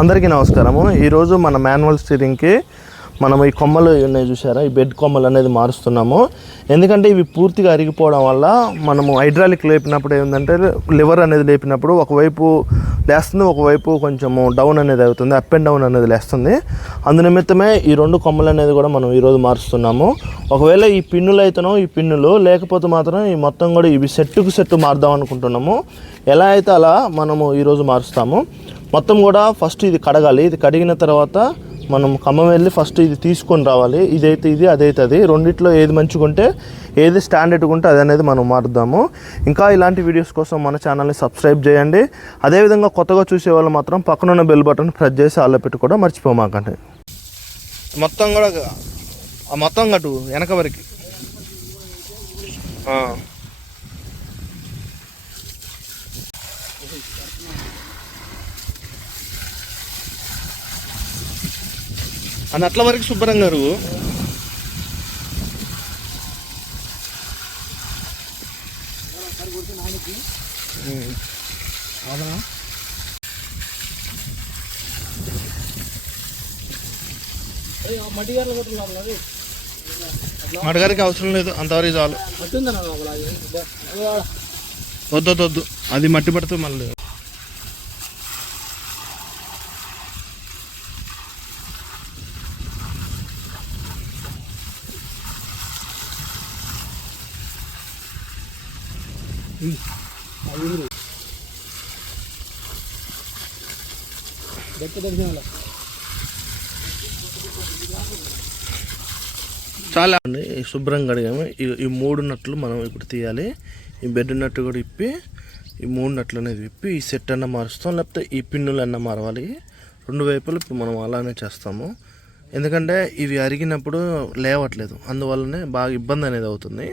అందరికీ నమస్కారము. ఈరోజు మన మాన్యువల్ స్టీరింగ్కి మనం ఈ కొమ్మలు ఉన్నాయి చూసారా ఈ బెడ్ కొమ్మలు అనేది మారుస్తున్నాము. ఎందుకంటే ఇవి పూర్తిగా అరిగిపోవడం వల్ల మనము హైడ్రాలిక్ లేపినప్పుడు ఏంటంటే లివర్ అనేది లేపినప్పుడు ఒకవైపు లేస్తుంది ఒకవైపు కొంచెము డౌన్ అనేది అవుతుంది అప్ అండ్ డౌన్ అనేది లేస్తుంది. అందునిమిత్తమే ఈ రెండు కొమ్మలు అనేది కూడా మనం ఈరోజు మారుస్తున్నాము. ఒకవేళ ఈ పిన్నులు అయితేనో ఈ పిన్నులు లేకపోతే మాత్రం ఈ మొత్తం కూడా ఇవి సెట్టుకు సెట్టు మారుదాం అనుకుంటున్నాము. ఎలా అయితే అలా మనము ఈరోజు మారుస్తాము. మొత్తం కూడా ఫస్ట్ ఇది కడగాలి. ఇది కడిగిన తర్వాత మనం ఖమ్మం వెళ్ళి ఫస్ట్ ఇది తీసుకొని రావాలి. ఇదైతే ఇది అదైతే అది. రెండిట్లో ఏది మంచిగా ఉంటే ఏది స్టాండర్డ్గా ఉంటే అది అనేది మనం మారుద్దాము. ఇంకా ఇలాంటి వీడియోస్ కోసం మన ఛానల్ని సబ్స్క్రైబ్ చేయండి. అదేవిధంగా కొత్తగా చూసే వాళ్ళు మాత్రం పక్కనున్న బెల్ బటన్ ప్రెస్ చేసి ఆల్లో పెట్టి కూడా మర్చిపోమాకండి. మొత్తం కూడా మొత్తం కట్టు వెనక వరకు. అని అట్ల వరకు శుభ్రంగా అరువు మడగారికి అవసరం లేదు అంతవరకు చాలు. వద్దు వద్దు, అది మట్టి పడితే మళ్ళీ చాలా అండి శుభ్రంగా అడిగాము ఈ ఈ మూడు నట్లు మనం ఇప్పుడు తీయాలి. ఈ బెడ్ నట్టు కూడా ఇప్పి ఈ మూడు నట్లు అనేది విప్పి ఈ సెట్ అన్న మారుస్తాం లేకపోతే ఈ పిన్నులు అన్న మారవాలి. రెండు వైపులు ఇప్పుడు మనం అలానే చేస్తాము. ఎందుకంటే ఇవి అరిగినప్పుడు లేవట్లేదు. అందువల్లనే బాగా ఇబ్బంది అనేది అవుతుంది.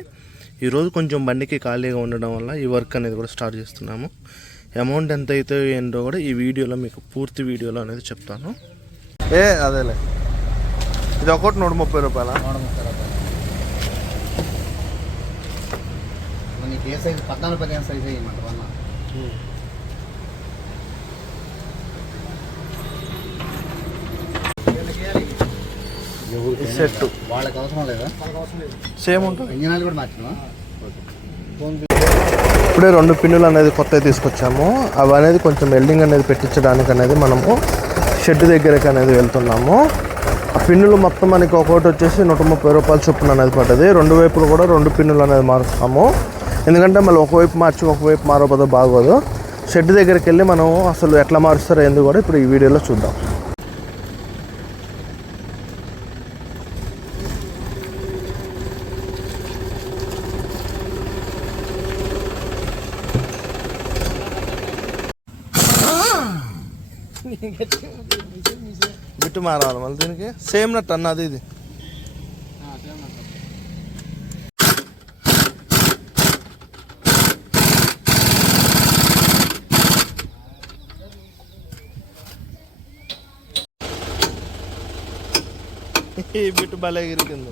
ఈరోజు కొంచెం బండికి ఖాళీగా ఉండడం వల్ల ఈ వర్క్ అనేది కూడా స్టార్ట్ చేస్తున్నాము. అమౌంట్ ఎంత అయితే ఏంటో కూడా ఈ వీడియోలో మీకు పూర్తి వీడియోలో అనేది చెప్తాను. ఏ అదేలే. ఇది ఒకటి నూట ముప్పై రూపాయల? నీకు ఏ సైజు పద్నాలుగు పదిహేను సైజు వేయమంట వల్ల సెట్ వాళ్ళకి అవసరం లేదా? సేమ్ ఉంటుంది. ఇంజన్ ఆయిల్ కూడా మార్చినా? ఇప్పుడే రెండు పిన్నులు అనేది కొత్తవి తీసుకొచ్చాము. అవి అనేది కొంచెం వెల్డింగ్ అనేది పెట్టించడానికి అనేది మనము షెడ్ దగ్గరికి అనేది వెళ్తున్నాము. ఆ పిన్నులు మొత్తం మనకి ఒక్కొక్కటి వచ్చేసి నూట ముప్పై రూపాయల చొప్పున అనేది పడ్డది. రెండు వైపులు కూడా రెండు పిన్నులు అనేది మారుస్తాము ఎందుకంటే మళ్ళీ ఒకవైపు మార్చి ఒకవైపు మారకపోతే బాగోదు. షెడ్ దగ్గరికి వెళ్ళి మనం అసలు ఎట్లా మారుస్తారో ఎందుకు కూడా ఇప్పుడు ఈ వీడియోలో చూద్దాం. బిట్టు మారాలి మళ్ళీ దీనికి. సేమ్ నట్ అన్నది ఇది. ఈ బిట్టు భలే ఇరికింది.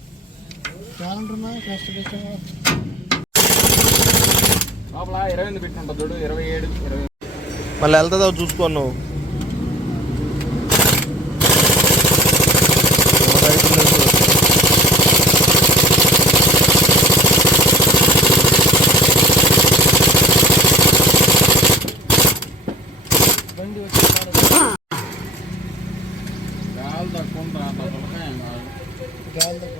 లోపల ఇరవై ఎనిమిది పెట్టినట్టు చూడు ఇరవై ఏడు ఇరవై మళ్ళీ వెళ్తుందో? చూసుకో నువ్వు బండి వచ్చి గాలి తక్కువ ఉంటుంది అంత తొలకాయ గాలి తక్కువ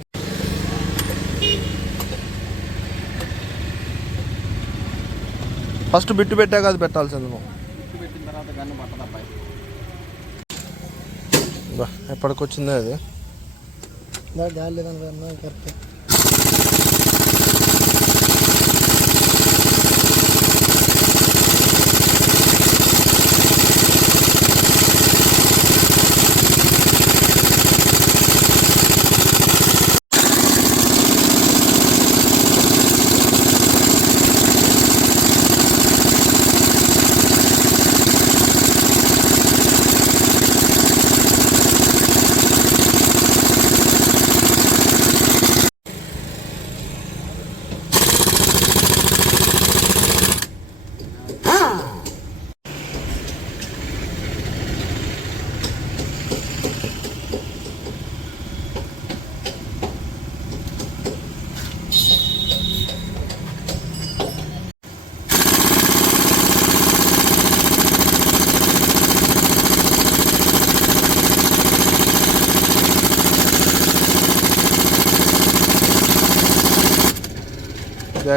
ఫస్ట్ బిట్టు పెట్టాక అది పెట్టాల్సింది నువ్వు ఎప్పటికొచ్చిందే అది. గాలి లేదన్నా కరెక్ట్.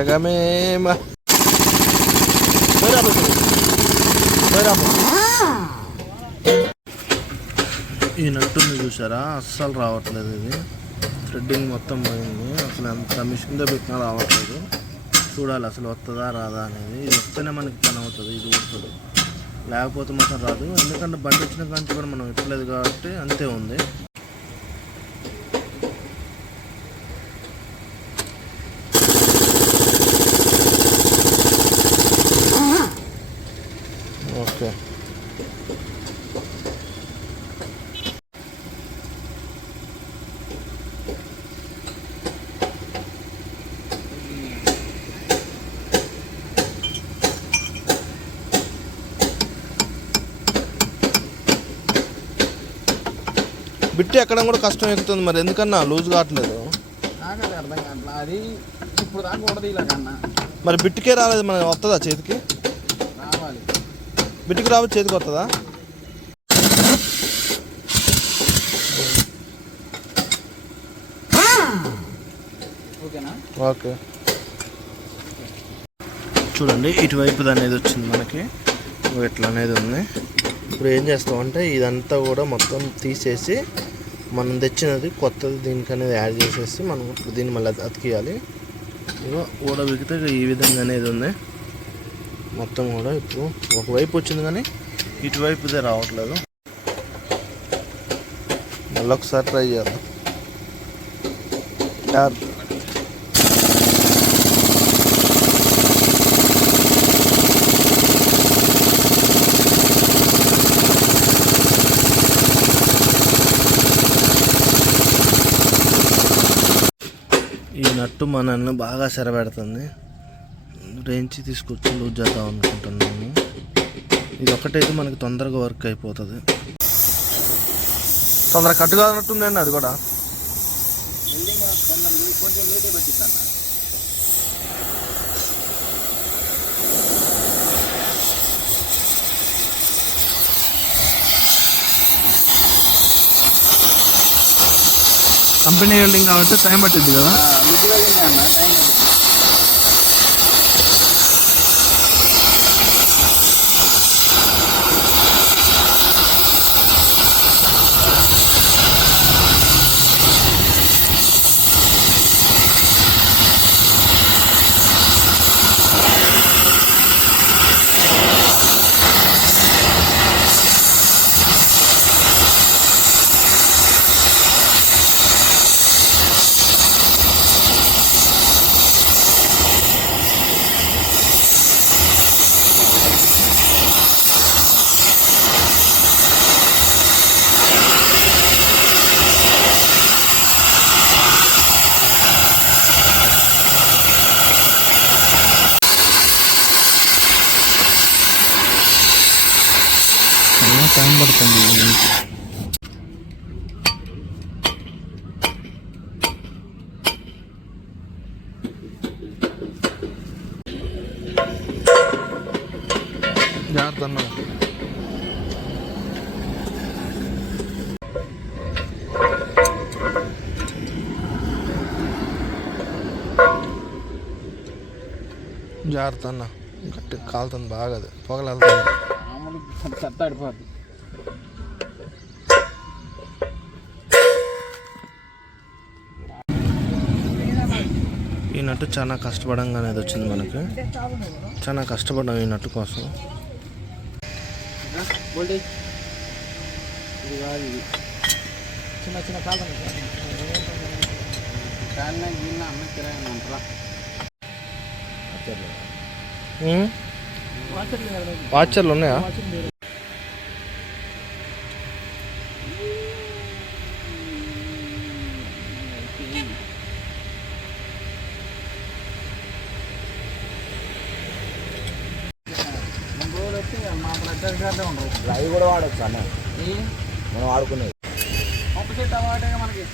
జగమేమ పోయిరా బస్సు. పోయిరా ఈ నట్టుంది చూసారా అస్సలు రావట్లేదు ఇది. థ్రెడ్డింగ్ మొత్తం పోయింది. అసలు ఎంత మిషన్తో పెట్టినా రావట్లేదు. చూడాలి అసలు వస్తుందా రాదా అనేది. ఇది వస్తేనే మనకి పని అవుతుంది ఇది ఊడుతుంది లేకపోతే మాత్రం రాదు. ఎందుకంటే బండి వచ్చిన కాంచి కూడా మనం ఇప్పలేదు కాబట్టి అంతే ఉంది. ఓకే బిట్టి ఎక్కడం కూడా కష్టం ఎక్కుతుంది మరి. ఎందుకన్నా? లూజ్ కావట్లేదు. అర్థం కావట్లా. అది ఇప్పుడు దాకా ఉండదు ఇలా కన్నా. మరి బిట్టుకే రాలేదు మన వస్తుందా చేతికి? బిట్టుకి రావచ్చు? చేతికి వస్తుందా? ఓకేనా? ఓకే. చూడండి ఇటువైపుది అనేది వచ్చింది మనకి. ఇట్లా అనేది ఉంది. ఇప్పుడు ఏం చేస్తామంటే ఇదంతా కూడా మొత్తం తీసేసి మనం తెచ్చినది కొత్తది దీనికి అనేది యాడ్ చేసేసి మనం ఇప్పుడు దీన్ని మళ్ళీ అతికియాలి. ఇగో ఊడబిగితే ఇగో ఈ విధంగా అనేది ఉంది. మొత్తం కూడా ఇప్పుడు ఒకవైపు వచ్చింది కానీ ఇటువైపుదే రావట్లేదు. మళ్ళీ ఒకసారి ట్రై చేద్దాం. ఈ నట్టు మనల్ని బాగా సెరబెడుతుంది. రేంచి తీసుకొచ్చి లూజ్ చేద్దాం అనుకుంటున్నాము. ఇది ఒకటైతే మనకి తొందరగా వర్క్ అయిపోతుంది. తొందరగా కట్టు కానట్టుందండి అది కూడా. బిల్డింగ్ కంపెనీ వెల్డింగ్ కాబట్టి టైం పట్టింది కదా చాలా టైం పడుతుంది జాగ్రత్త జాగ్రత్త అన్న. గట్టి కాలుతుంది బాగా అది. పొగలు వెళ్తుంది చెత్త అడిపోద్ది ఈ నట్టు చాలా కష్టపడంగా అనేది వచ్చింది మనకి. చాలా కష్టపడ్డాం ఈ నట్టు కోసం. చిన్న చిన్న? వాచర్లు ఉన్నాయా? రెండు వచ్చి మా బ్లడ్ గార్డే ఉండవు అవి కూడా వాడచ్చు అన్న మనం వాడుకునేది పప్పు చెట్టు అవాటే మనకి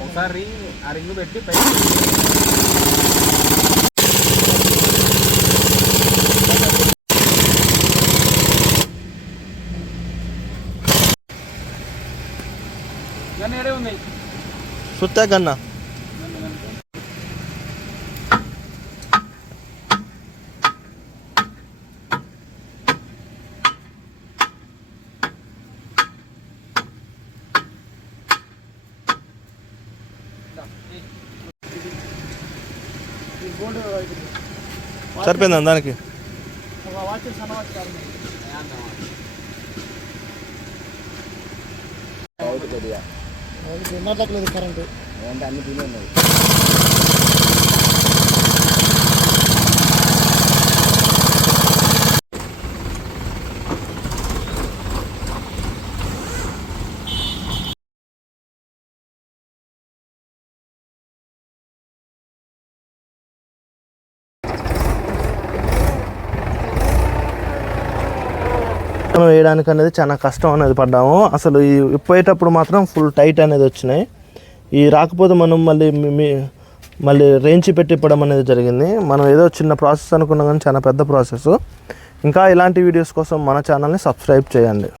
ఒకసారి ఆ రింగ్ పెట్టి పై ఉంది? సుత్తా కన్నా సరిపోయిందా దానికి? తిన్నట్లేదు కరెంటు. ఏంటంటే అన్ని తినే ఉన్నాయి వేయడానికి అనేది చాలా కష్టం అనేది పడ్డాము. అసలు ఈ విప్పేటప్పుడు మాత్రం ఫుల్ టైట్ అనేది వచ్చినాయి. ఈ రాకపోతే మనం మళ్ళీ మీ- మళ్ళీ రేంచి పెట్టి ఇప్పడం అనేది జరిగింది. మనం ఏదో చిన్న ప్రాసెస్ అనుకున్నాం కానీ చాలా పెద్ద ప్రాసెస్ ఇంకా ఇలాంటి వీడియోస్ కోసం మన ఛానల్ని సబ్స్క్రైబ్ చేయండి.